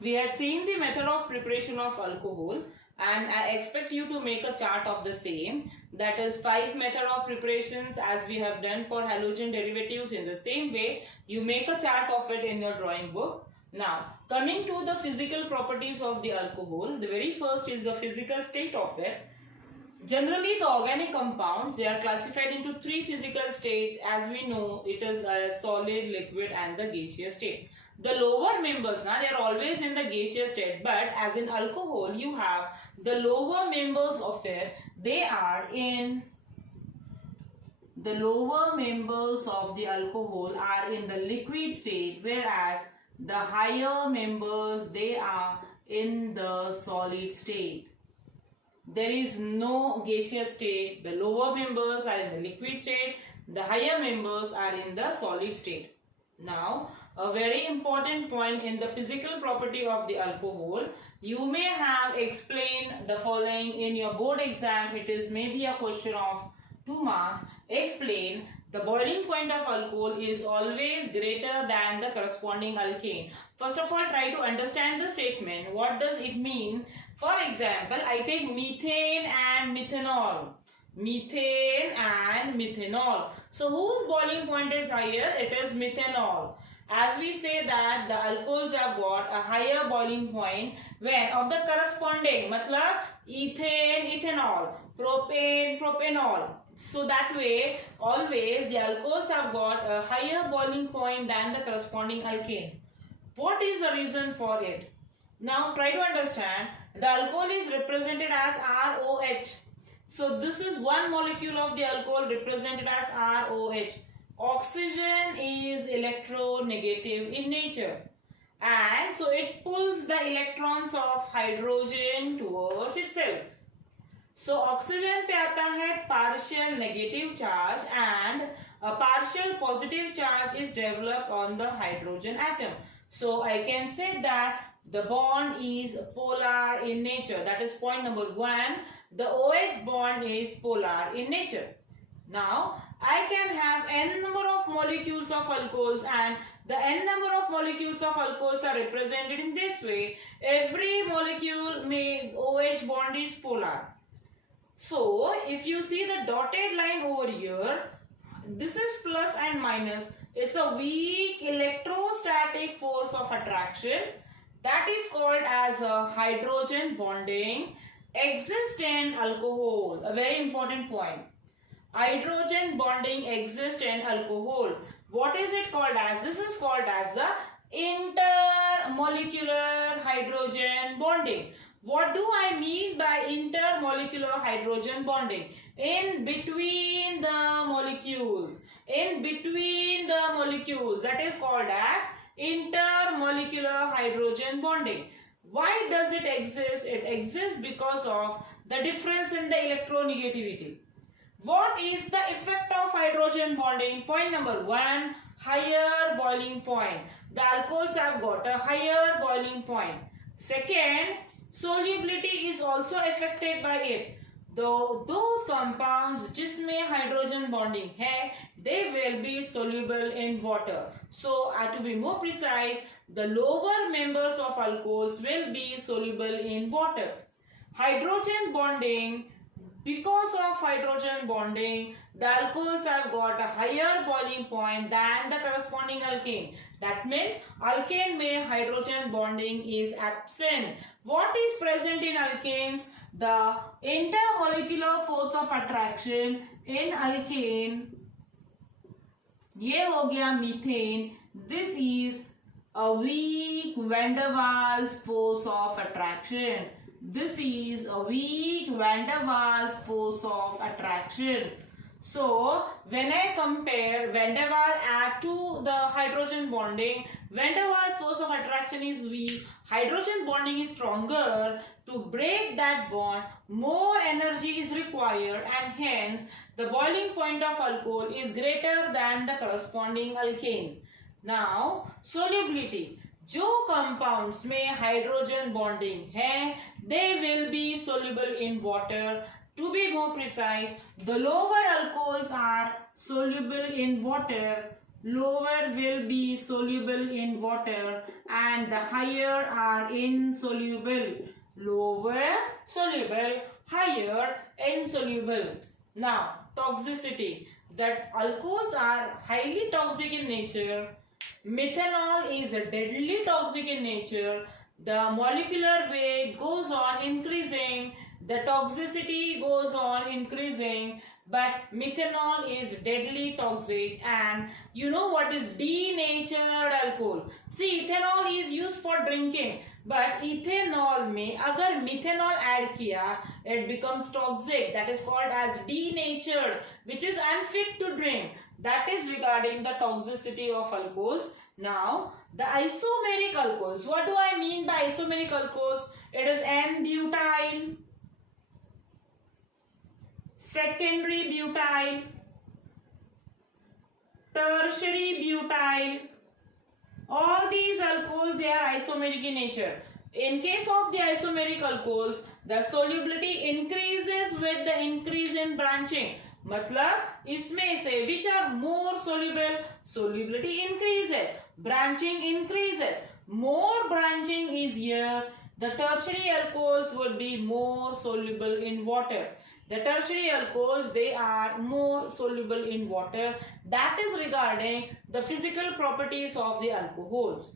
We had seen the method of preparation of alcohol, and I expect you to make a chart of the same. That is 5 method of preparations as we have done for halogen derivatives. In the same way, you make a chart of it in your drawing book. Now, coming to the physical properties of the alcohol, the very first is the physical state of it. Generally, the organic compounds, they are classified into 3 physical states. As we know, it is a solid, liquid and the gaseous state. The lower members, they are always in the gaseous state, but as in alcohol, you have the lower members of it, they are in the lower members of the alcohol are in the liquid state, whereas the higher members, they are in the solid state. There is no gaseous state. The lower members are in the liquid state. The higher members are in the solid state. Now, a very important point in the physical property of the alcohol, you may have explained the following in your board exam. It is maybe a question of 2 marks. Explain the boiling point of alcohol is always greater than the corresponding alkane. First of all, try to understand the statement. What does it mean? For example, I take methane and methanol. Methane and methanol. So, whose boiling point is higher? It is methanol. As we say that the alcohols have got a higher boiling point when of the corresponding, matlab ethane, ethanol, propane, propanol. So that way, always the alcohols have got a higher boiling point than the corresponding alkane. What is the reason for it? Now try to understand. The alcohol is represented as ROH. So this is one molecule of the alcohol represented as ROH. Oxygen is electronegative in nature, and so it pulls the electrons of hydrogen towards itself. So oxygen पे आता है partial negative charge and a partial positive charge is developed on the hydrogen atom. So I can say that the bond is polar in nature. That is point number 1. The OH bond is polar in nature. Now I can have n number of molecules of alcohols, and the n number of molecules of alcohols are represented in this way. Every molecule may OH bond is polar. So, if you see the dotted line over here, this is plus and minus. It's a weak electrostatic force of attraction that is called as a hydrogen bonding exists in alcohol. A very important point. Hydrogen bonding exists in alcohol. What is it called as? This is called as the intermolecular hydrogen bonding. What do I mean by intermolecular hydrogen bonding? In between the molecules. In between the molecules. That is called as intermolecular hydrogen bonding. Why does it exist? It exists because of the difference in the electronegativity. What is the effect of hydrogen bonding? Point number 1, higher boiling point. The alcohols have got a higher boiling point. Second, solubility is also affected by it. Though those compounds जिसमें hydrogen bonding है, they will be soluble in water. So, to be more precise, the lower members of alcohols will be soluble in water. Hydrogen bonding, because of hydrogen bonding, the alcohols have got a higher boiling point than the corresponding alkane. That means alkane mein hydrogen bonding is absent. What is present in alkanes? The intermolecular force of attraction in alkane. ये हो गया methane. This is a weak van der Waals force of attraction. This is a weak van der Waals force of attraction. So, when I compare van der Waals to the hydrogen bonding, van der Waals force of attraction is weak, hydrogen bonding is stronger. To break that bond, more energy is required, and hence the boiling point of alcohol is greater than the corresponding alkane. Now, solubility. जो compounds में hydrogen bonding है, they will be soluble in water. To be more precise, the lower alcohols are soluble in water. lower will be soluble in water and the higher are insoluble. Lower soluble, higher insoluble. Now, toxicity. That alcohols are highly toxic in nature. Methanol is deadly toxic in nature. The molecular weight goes on increasing. The toxicity goes on increasing. But methanol is deadly toxic. And you know what is denatured alcohol? See, ethanol is used for drinking. But ethanol में अगर methanol add किया, it becomes toxic. That is called as denatured, which is unfit to drink. That is regarding the toxicity of alcohols. Now, the isomeric alcohols. What do I mean by isomeric alcohols? It is N-butyl, secondary butyl, tertiary butyl. All these alcohols, they are isomeric in nature. In case of the isomeric alcohols, the solubility increases with the increase in branching. मतलब इसमें से which are more soluble, solubility increases, branching increases. More branching is here. The tertiary alcohols would be more soluble in water. The tertiary alcohols, they are more soluble in water. That is regarding the physical properties of the alcohols.